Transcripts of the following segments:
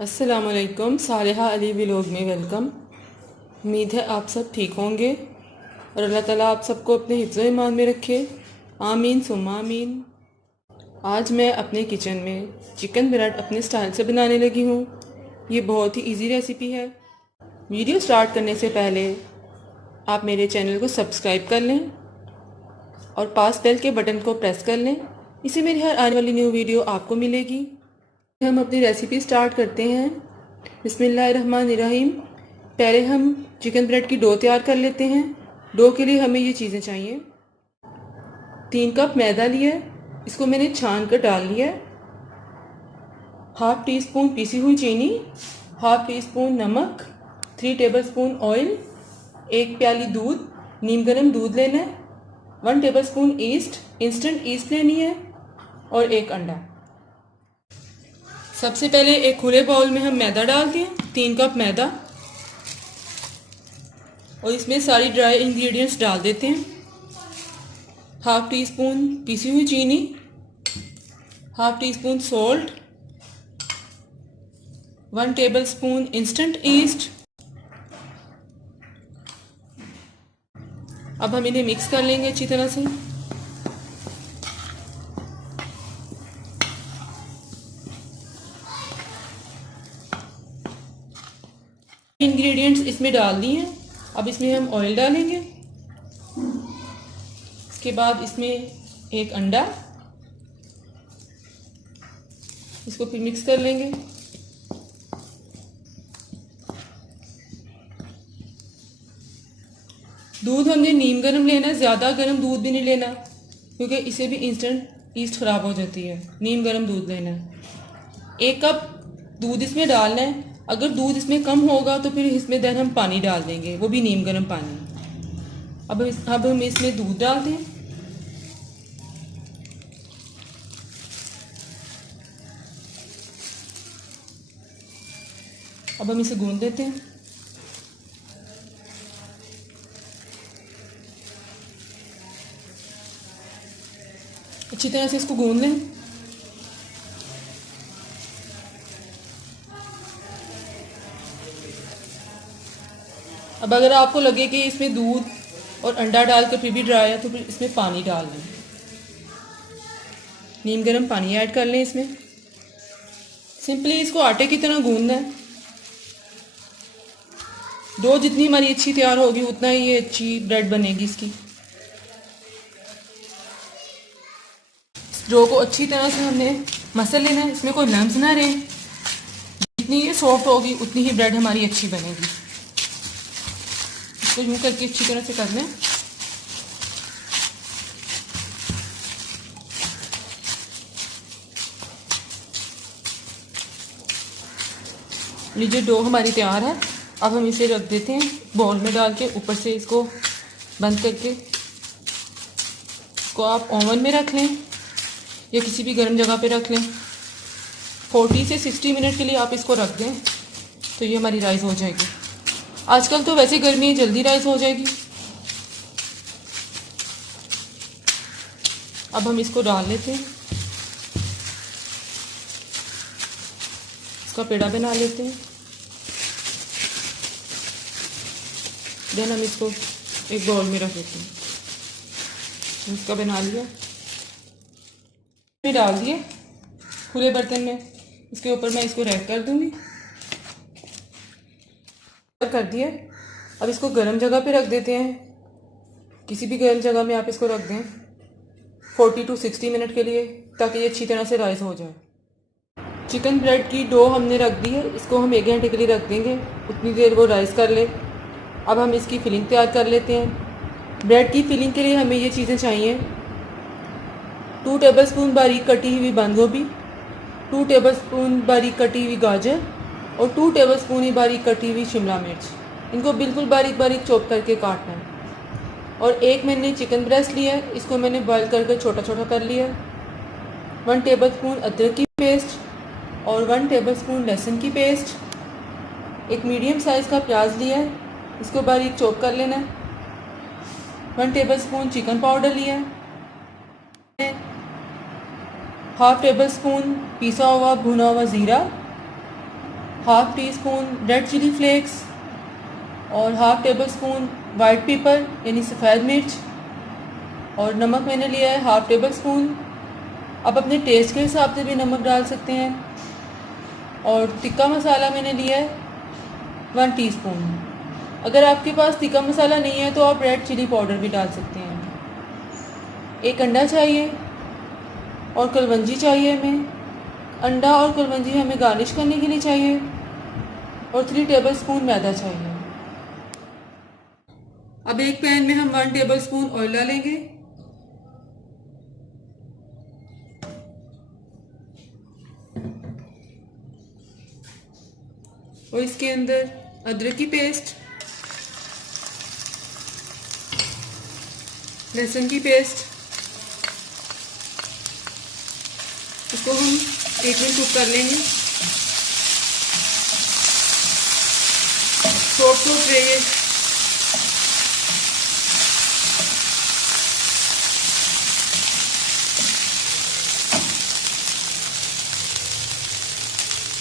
अस्सलामुअलैकुम, सालिहा अली व्लॉग में वेलकम। उम्मीद है आप सब ठीक होंगे और अल्लाह ताला आप सबको अपने हिफ्ज़ ईमान में रखे। आमीन सुम्मा आमीन। आज मैं अपने किचन में चिकन ब्रेड अपने स्टाइल से बनाने लगी हूँ। ये बहुत ही इजी रेसिपी है। वीडियो स्टार्ट करने से पहले आप मेरे चैनल को सब्सक्राइब कर लें और पास बेल के बटन को प्रेस कर लें। इससे मेरी हर आने वाली न्यू वीडियो आपको मिलेगी। हम अपनी रेसिपी स्टार्ट करते हैं। बिस्मिल्लाहिर्रहमानिर्रहीम। पहले हम चिकन ब्रेड की डो तैयार कर लेते हैं। डो के लिए हमें ये चीज़ें चाहिए। 3 कप मैदा लिया है, इसको मैंने छान कर डाल लिया है। हाफ टी स्पून पीसी हुई चीनी, हाफ टी स्पून नमक, 3 टेबलस्पून ऑयल, 1 प्याली दूध, नीम गर्म दूध लेना है, 1 टेबलस्पून ईस्ट, इंस्टेंट ईस्ट लेनी है और 1 अंडा। सबसे पहले एक खुले बाउल में हम मैदा डालते हैं, 3 कप मैदा, और इसमें सारी ड्राई इंग्रेडिएंट्स डाल देते हैं। हाफ टी स्पून पीसी हुई चीनी, half tea spoon salt, 1 tablespoon instant east. अब हम इन्हें मिक्स कर लेंगे अच्छी तरह से। इंग्रेडिएंट्स इसमें डाल दिए हैं। अब इसमें हम ऑयल डालेंगे। इसके बाद इसमें 1 अंडा, इसको फिर मिक्स कर लेंगे। दूध हमने नीम गर्म लेना है, ज़्यादा गर्म दूध भी नहीं लेना क्योंकि इसे भी इंस्टेंट ईस्ट ख़राब हो जाती है। नीम गर्म दूध लेना है। 1 कप दूध इसमें डालना है। अगर दूध इसमें कम होगा तो फिर इसमें देन हम पानी डाल देंगे, वो भी नीम गर्म पानी। अब हम इसमें दूध डाल दें। अब हम इसे गूंद देते हैं। अच्छी तरह से इसको गूंद लें। अब अगर आपको लगे कि इसमें दूध और अंडा डालकर फिर भी ड्राई है तो फिर इसमें पानी डाल दें। नीम गर्म पानी ऐड कर लें इसमें। सिंपली इसको आटे की तरह गूंदना है। डो जितनी हमारी अच्छी तैयार होगी उतना ही ये अच्छी ब्रेड बनेगी इसकी। डो को अच्छी तरह से हमने मसल लेना है, इसमें कोई लम्स ना रहे। जितनी ये सॉफ्ट होगी उतनी ही ब्रेड हमारी अच्छी बनेगी। इसको यूँ करके अच्छी तरह से कर लें। लीजिए डो हमारी तैयार है। अब हम इसे रख देते हैं बाउल में डाल के, ऊपर से इसको बंद करके। इसको आप ओवन में रख लें या किसी भी गर्म जगह पे रख लें। 40 से 60 मिनट के लिए आप इसको रख दें तो ये हमारी राइस हो जाएगी। आजकल तो वैसे गर्मी है, जल्दी राइस हो जाएगी। अब हम इसको डाल लेते हैं। इसका पेड़ा बना लेते हैं। देन हम इसको एक बाउल में रख देते हैं। इसका बना लिया, फिर डाल दिए खुले बर्तन में। इसके ऊपर मैं इसको रैक कर दूंगी। कर दिए। अब इसको गर्म जगह पे रख देते हैं। किसी भी गर्म जगह में आप इसको रख दें 40 to 60 मिनट के लिए, ताकि ये अच्छी तरह से राइस हो जाए। चिकन ब्रेड की डो हमने रख दी है, इसको हम 1 घंटे के लिए रख देंगे, उतनी देर वो राइस कर ले। अब हम इसकी फिलिंग तैयार कर लेते हैं। ब्रेड की फिलिंग के लिए हमें ये चीज़ें चाहिए। 2 टेबलस्पून बारीक कटी हुई बंद गोभी, 2 टेबलस्पून बारीक कटी हुई गाजर और 2 टेबलस्पून ही बारीक कटी हुई शिमला मिर्च। इनको बिल्कुल बारीक बारीक चॉप करके काटना है। और 1 मैंने चिकन ब्रेस्ट लिया है, इसको मैंने बॉयल करके छोटा छोटा कर लिया। 1 टेबलस्पून अदरक की पेस्ट और 1 टेबलस्पून लहसुन की पेस्ट। 1 मीडियम साइज़ का प्याज लिया है, इसको बारीक चॉप कर लेना है। 1 टेबलस्पून चिकन पाउडर लिया है। हाफ टेबल स्पून पिसा हुआ भुना हुआ ज़ीरा, half teaspoon red chilli flakes और half tablespoon white pepper यानी सफ़ेद मिर्च, और नमक मैंने लिया है हाफ़ टेबल स्पून। आप अपने टेस्ट के हिसाब से भी नमक डाल सकते हैं। और तिक्का मसाला मैंने लिया है 1 टीस्पून। अगर आपके पास तिक्का मसाला नहीं है तो आप रेड चिली पाउडर भी डाल सकते हैं। एक अंडा चाहिए और कलवंजी चाहिए हमें। अंडा और कलवंजी हमें गार्निश करने के लिए चाहिए। और 3 टेबल स्पून मैदा चाहिए। अब एक पैन में हम 1 टेबल स्पून ऑयल डालेंगे। और इसके अंदर अदरक की पेस्ट, लहसुन की पेस्ट, इसको हम 1 मिनट कुक कर लेंगे। सॉफ्ट रहेंगे।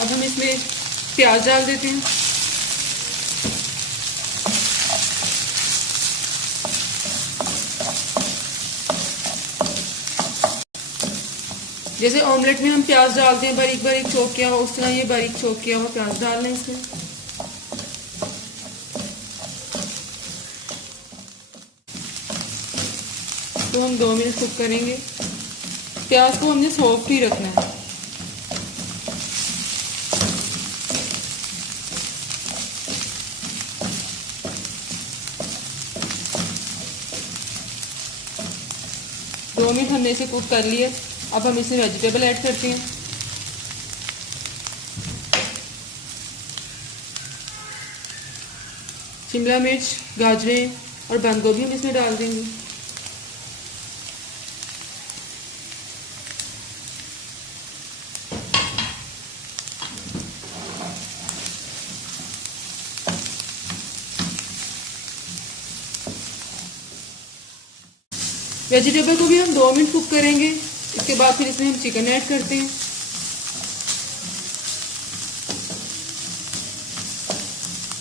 अब हम इसमें प्याज डाल देते हैं। जैसे ऑमलेट में हम प्याज डालते हैं बारीक बारीक चॉप किया हुआ, उस तरह ये बारीक चॉप किया हुआ प्याज डालना है इसमें। तो हम 2 मिनट कुक करेंगे। प्याज को हमने सॉफ्ट ही रखना है। दो मिनट हमने इसे कुक कर लिया। अब हम इसमें वेजिटेबल ऐड करते हैं। शिमला मिर्च, गाजरें और बंद गोभी हम इसमें डाल देंगे। वेजिटेबल को भी हम 2 मिनट कुक करेंगे। इसके बाद फिर इसमें हम चिकन ऐड करते हैं।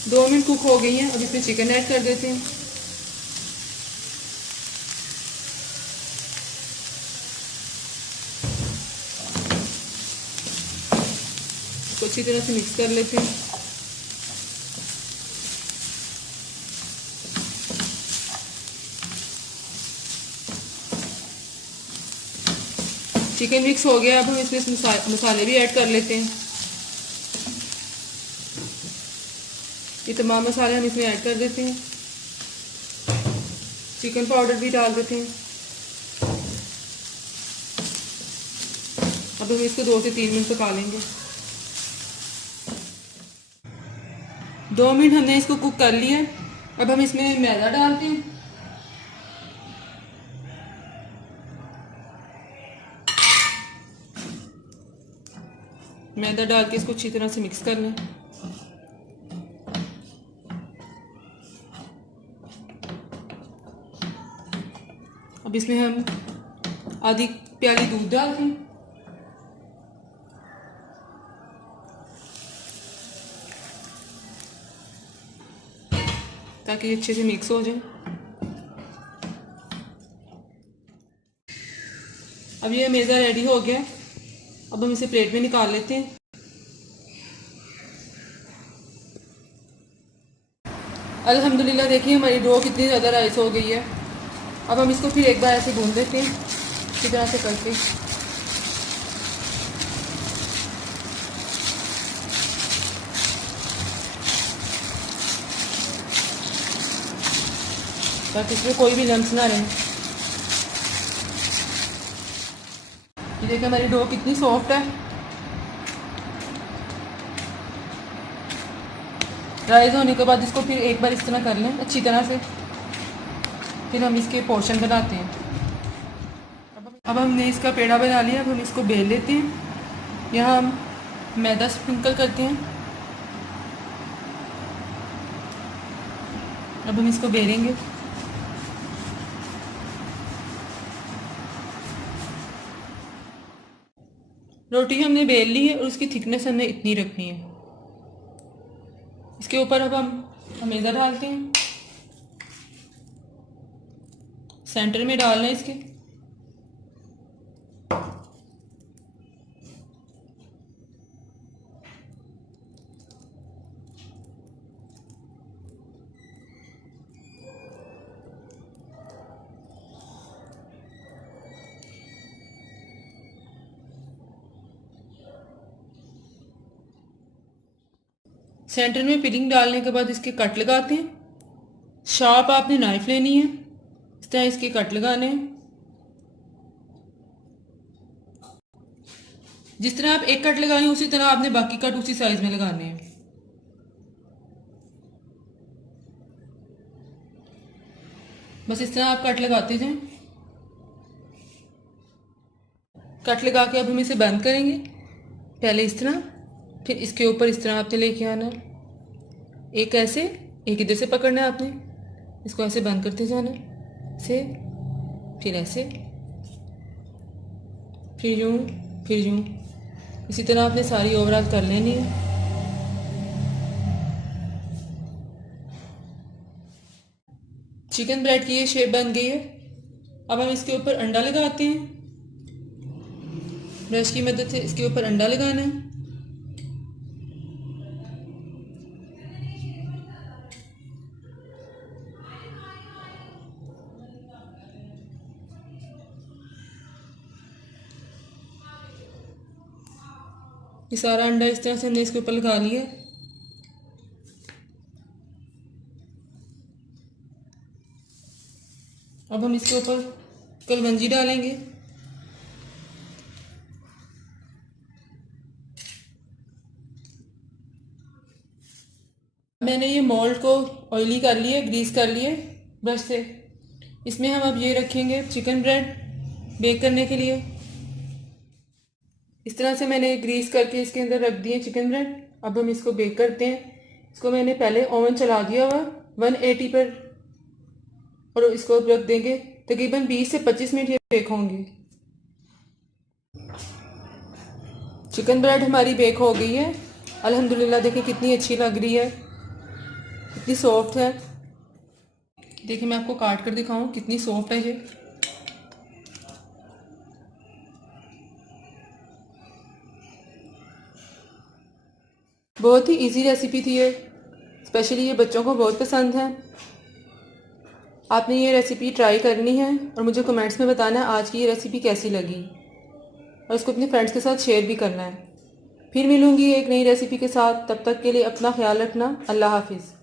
दो मिनट कुक हो गई हैं। अब इसमें चिकन ऐड कर देते हैं। इसको अच्छी तरह से मिक्स कर लेते हैं। चिकन मिक्स हो गया। अब हम इसमें मसाले भी ऐड कर लेते हैं। ये तमाम मसाले हम इसमें ऐड कर देते हैं। चिकन पाउडर भी डाल देते हैं। अब हम इसको 2 से 3 मिनट पका लेंगे। 2 मिनट हमने इसको कुक कर लिया। अब हम इसमें मैदा डालते हैं। मैदा डाल के इसको अच्छी तरह से मिक्स कर लें। अब इसमें हम आधी प्याली दूध डालते हैं। ताकि ये अच्छे से मिक्स हो जाए। अब ये मेज़ा रेडी हो गया। अब हम इसे प्लेट में निकाल लेते हैं। अल्हम्दुलिल्लाह देखिए हमारी डो कितनी ज़्यादा राइस हो गई है। अब हम इसको फिर एक बार ऐसे भून देते हैं इसी तरह से करके। ताकि इसमें कोई भी लम्स ना रहे। ये देखिए हमारी डो कितनी सॉफ्ट है। राइस होने के बाद इसको फिर एक बार इस तरह कर लें अच्छी तरह से। फिर हम इसके पोर्शन बनाते हैं। अब हमने इसका पेड़ा बना लिया। अब हम इसको बेल लेते हैं। यहाँ हम मैदा स्प्रिंकल करते हैं। अब हम इसको बेलेंगे। रोटी हमने बेल ली है और उसकी थिकनेस हमने इतनी रखनी है। इसके ऊपर अब हम मैदा डालते हैं। सेंटर में डालना है इसके। सेंटर में फिलिंग डालने के बाद इसके कट लगाते हैं। शार्प आपने नाइफ लेनी है, इस तरह इसके कट लगाने हैं। जिस तरह आप एक कट लगाए उसी तरह आपने बाकी कट उसी साइज में लगाने हैं। बस इस तरह आप कट लगाते जाएं। कट लगा के अब हम इसे बंद करेंगे। पहले इस तरह, फिर इसके ऊपर इस तरह आपने लेके आना है। एक ऐसे, एक इधर से पकड़ना है आपने, इसको ऐसे बंद करते जाना से, फिर ऐसे, फिर यूं, फिर यूं। इसी तरह आपने सारी ओवरऑल कर लेनी है। चिकन ब्रेड की ये शेप बन गई है। अब हम इसके ऊपर अंडा लगाते हैं। ब्रश की मदद से इसके ऊपर अंडा लगाना है। ये सारा अंडा इस तरह से हमने इसके ऊपर लगा लिया। अब हम इसके ऊपर कलवंजी डालेंगे। मैंने ये मोल्ड को ऑयली कर लिए, ग्रीस कर लिए ब्रश से। इसमें हम अब ये रखेंगे चिकन ब्रेड बेक करने के लिए। इस तरह से मैंने ग्रीस करके इसके अंदर रख दिए चिकन ब्रेड। अब हम इसको बेक करते हैं। इसको मैंने पहले ओवन चला दिया हुआ 180 पर, और इसको रख देंगे तकरीबन 20 से 25 मिनट ये बेक होंगे। चिकन ब्रेड हमारी बेक हो गई है अल्हम्दुलिल्लाह। देखिए कितनी अच्छी लग रही है, कितनी सॉफ्ट है। देखिए मैं आपको काट कर दिखाऊं कितनी सॉफ्ट है ये। बहुत ही इजी रेसिपी थी ये, स्पेशली ये बच्चों को बहुत पसंद है। आपने ये रेसिपी ट्राई करनी है और मुझे कमेंट्स में बताना है आज की ये रेसिपी कैसी लगी, और इसको अपने फ्रेंड्स के साथ शेयर भी करना है। फिर मिलूंगी एक नई रेसिपी के साथ। तब तक के लिए अपना ख्याल रखना। अल्लाह हाफिज़।